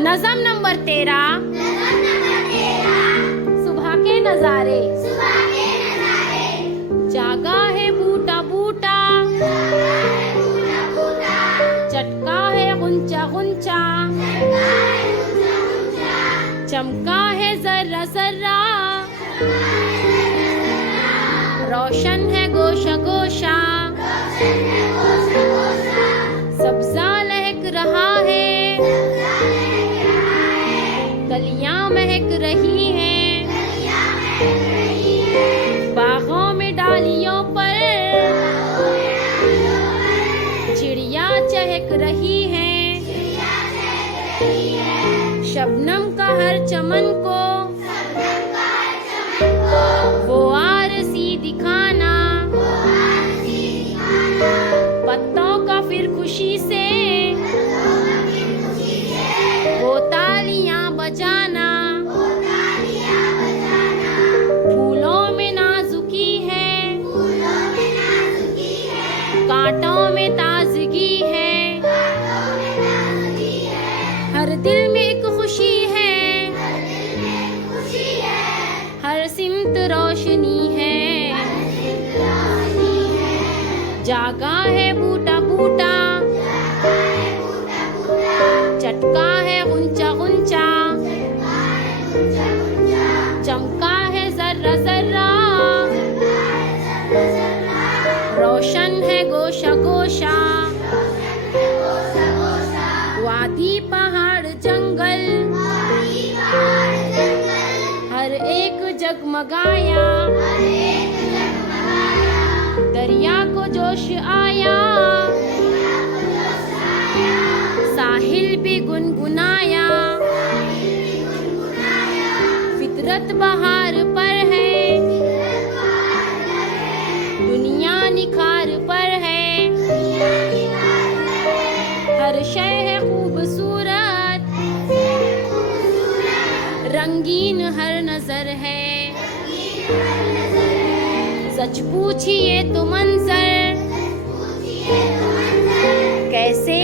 नज़म नंबर 13 सुबह के नज़ारे। जागा है बूटा बूटा, चटका है गुंचा गुंचा, चमका है जर्रा जर्रा, रोशन है गोशा गोशा, सब्जा लहक रहा है, कलियां महक रही हैं, बागों में डालियों पर चिड़िया चहक रही हैं, शबनम का हर चमन को वो आरसी दिखाना, पत्तों का फिर खुशी से वो तालियां बजाना, फूलों में नाजुकी है, कांटों में ताजगी है, हर दिल में एक खुशी है, हर सिमत रोशनी है, जागा है बूटा बूटा, चटका है गुंचा गुंचा, चमका है जर्रा जर्रा, रोशन है गोशा गोशा, वादी पहाड़ जंगल हर एक जगमगाया, दरिया को जोश आया, साहिल भी गुनगुनाया, फितरत बहार पर है, दुनिया निखार पर है, हर शय है खूबसूरत, रंगीन हर नजर है, सच पूछिए तो मंजर कैसे